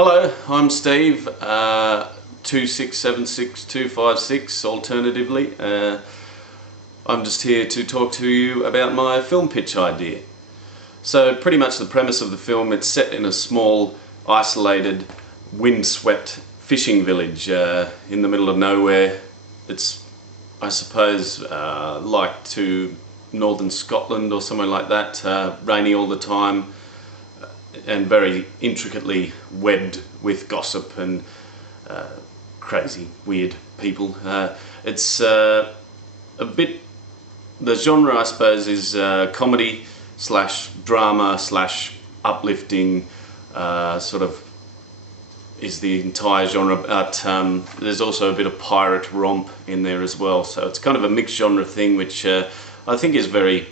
Hello, I'm Steve, 2676256 alternatively. I'm just here to talk to you about my film pitch idea. So pretty much the premise of the film, it's set in a small, isolated, windswept fishing village in the middle of nowhere. It's, I suppose, like to northern Scotland or somewhere like that, rainy all the time, and very intricately webbed with gossip and crazy, weird people. It's a bit, the genre I suppose is comedy slash drama slash uplifting, sort of is the entire genre, but there's also a bit of pirate romp in there as well, so it's kind of a mixed genre thing which I think is very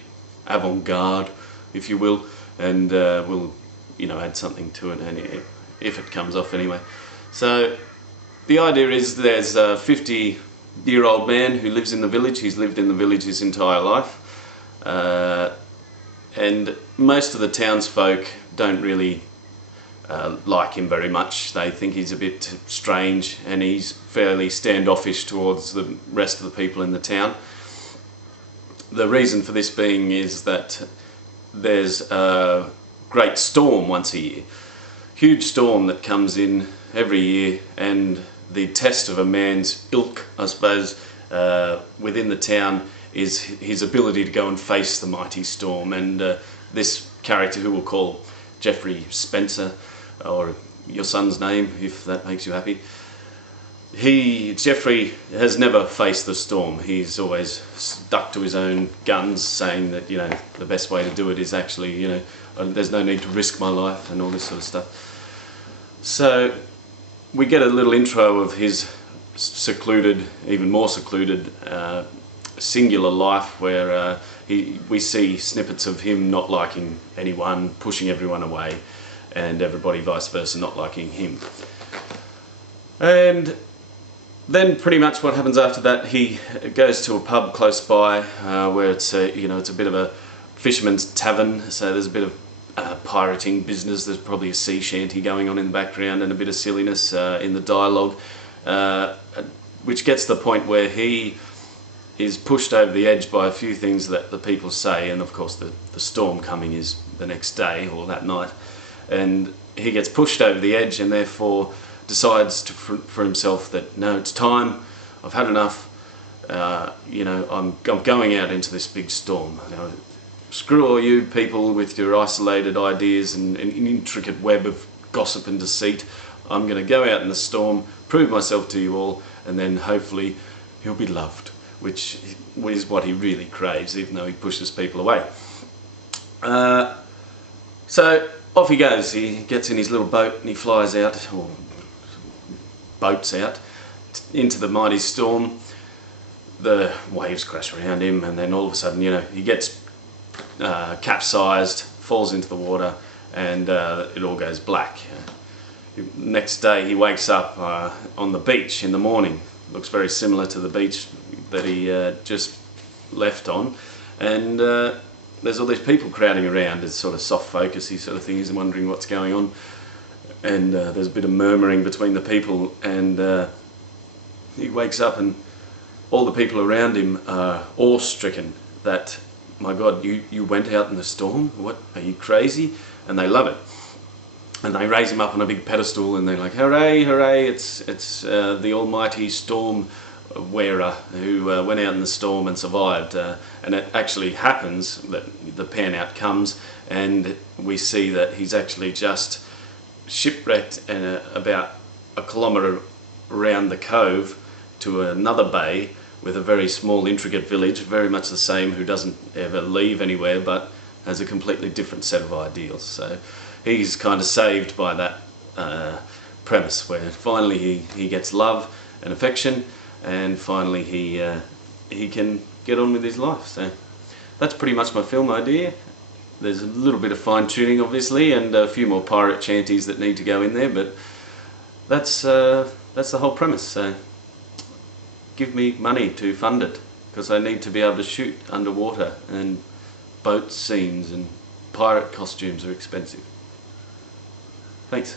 avant-garde, if you will, and will, you know, add something to it, and if it comes off anyway. So the idea is there's a 50-year-old man who lives in the village. He's lived in the village his entire life, and most of the townsfolk don't really like him very much. They think he's a bit strange, and he's fairly standoffish towards the rest of the people in the town. The reason for this being is that there's a great storm once a year, huge storm that comes in every year, and the test of a man's ilk, I suppose, within the town is his ability to go and face the mighty storm. And this character, who we'll call Jeffrey Spencer, or your son's name if that makes you happy, Jeffrey has never faced the storm. He's always stuck to his own guns, saying that, you know, the best way to do it is actually, you know, there's no need to risk my life and all this sort of stuff. So we get a little intro of his secluded, even more secluded, singular life, where we see snippets of him not liking anyone, pushing everyone away, and everybody vice versa not liking him. And then pretty much what happens after that, he goes to a pub close by, where it's you know, it's a bit of a fisherman's tavern, so there's a bit of pirating business. There's probably a sea shanty going on in the background, and a bit of silliness in the dialogue, which gets to the point where he is pushed over the edge by a few things that the people say, and of course the storm coming is the next day or that night, and he gets pushed over the edge, and therefore decides for himself that, no, it's time, I've had enough, you know, I'm going out into this big storm. You know, screw all you people with your isolated ideas and an intricate web of gossip and deceit. I'm going to go out in the storm, prove myself to you all, and then hopefully he'll be loved, which is what he really craves, even though he pushes people away. So off he goes. He gets in his little boat and he flies out, or boats out, into the mighty storm. The waves crash around him, and then all of a sudden, you know, he gets capsized, falls into the water, and it all goes black. Next day he wakes up on the beach in the morning. Looks very similar to the beach that he just left on, and there's all these people crowding around. It's sort of soft focusy sort of thing. He's wondering what's going on, and there's a bit of murmuring between the people, and he wakes up and all the people around him are awe-stricken that, my God, you went out in the storm? What, are you crazy? And they love it. And they raise him up on a big pedestal, and they're like, hooray, hooray, it's the almighty storm wearer who went out in the storm and survived. And it actually happens that the pan out comes, and we see that he's actually just shipwrecked about a kilometre around the cove to another bay with a very small intricate village, very much the same, who doesn't ever leave anywhere but has a completely different set of ideals. So he's kind of saved by that premise, where finally he gets love and affection, and finally he can get on with his life. So that's pretty much my film idea. There's a little bit of fine-tuning obviously, and a few more pirate shanties that need to go in there, but that's the whole premise. So give me money to fund it, because I need to be able to shoot underwater, and boat scenes and pirate costumes are expensive. Thanks.